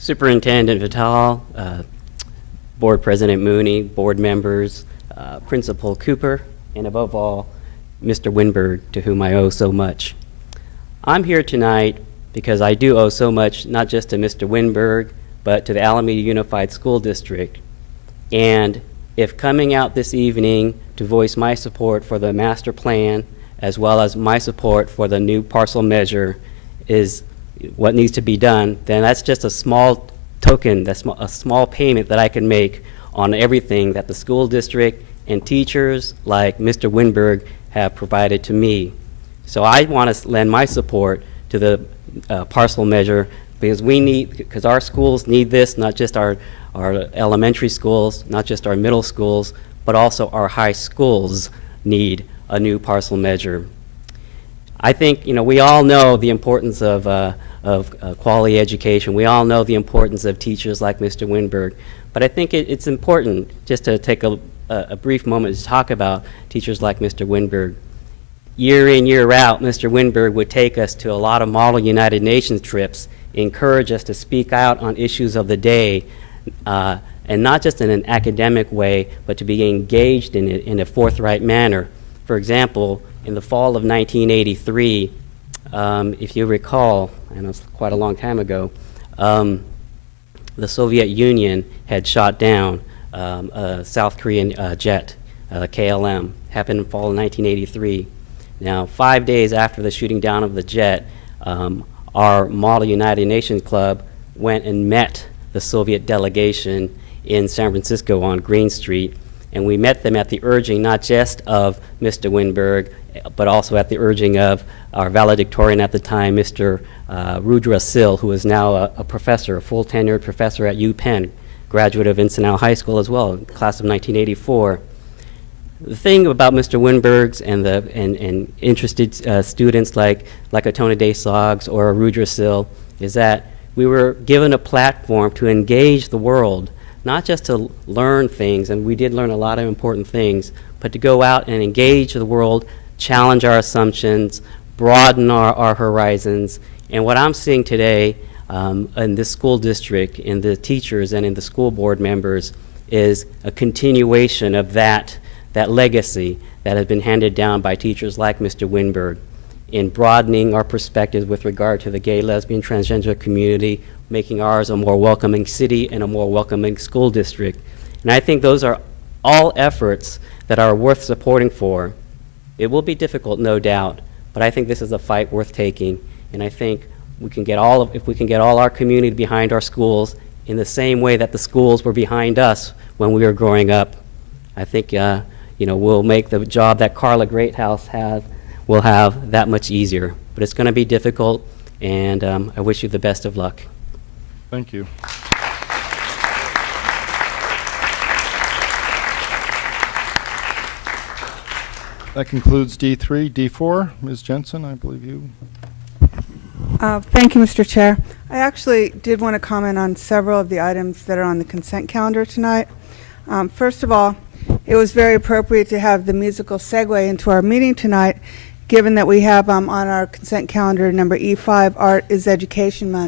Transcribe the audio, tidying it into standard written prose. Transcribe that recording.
Superintendent Vital, Board President Mooney, board members, Principal Cooper, and above all, Mr. Winberg, to whom I owe so much. I'm here tonight because I do owe so much, not just to Mr. Winberg, but to the Alameda Unified School District. And if coming out this evening to voice my support for the master plan, as well as my support for the new parcel measure, is what needs to be done, then that's just a small token, that's a small payment that I can make on everything that the school district and teachers like Mr. Winberg have provided to me. So I want to lend my support to the parcel measure because our schools need this, not just our elementary schools, not just our middle schools, but also our high schools need a new parcel measure. I think, we all know the importance of quality education. We all know the importance of teachers like Mr. Winberg, but I think it's important just to take a brief moment to talk about teachers like Mr. Winberg. Year in, year out, Mr. Winberg would take us to a lot of Model United Nations trips, encourage us to speak out on issues of the day, and not just in an academic way, but to be engaged in it in a forthright manner. For example, in the fall of 1983, if you recall, and it's quite a long time ago, the Soviet Union had shot down a South Korean jet, KLM, happened in fall of 1983. Now, 5 days after the shooting down of the jet, our Model United Nations Club went and met the Soviet delegation in San Francisco on Green Street, and we met them at the urging not just of Mr. Winberg, but also at the urging of our valedictorian at the time, Mr. Rudra Sil, who is now a professor, a full tenured professor at UPenn, graduate of Encinal High School as well, class of 1984. The thing about Mr. Winberg's and interested students like Atona Daysogs or Rudra Sil is that we were given a platform to engage the world, not just to learn things, and we did learn a lot of important things, but to go out and engage the world, challenge our assumptions, broaden our horizons. And what I'm seeing today in this school district, in the teachers and in the school board members, is a continuation of that legacy that has been handed down by teachers like Mr. Winberg in broadening our perspectives with regard to the gay, lesbian, transgender community, making ours a more welcoming city and a more welcoming school district. And I think those are all efforts that are worth supporting for. It will be difficult, no doubt, but I think this is a fight worth taking, and I think if we can get all our community behind our schools in the same way that the schools were behind us when we were growing up, I think we'll make the job that Carla Greathouse will have that much easier. But it's going to be difficult, and I wish you the best of luck. Thank you. That concludes D3. D4, Ms. Jensen, I believe you. Thank you, Mr. Chair. I actually did want to comment on several of the items that are on the consent calendar tonight. First of all, it was very appropriate to have the musical segue into our meeting tonight, given that we have on our consent calendar number E5, Art is Education Month.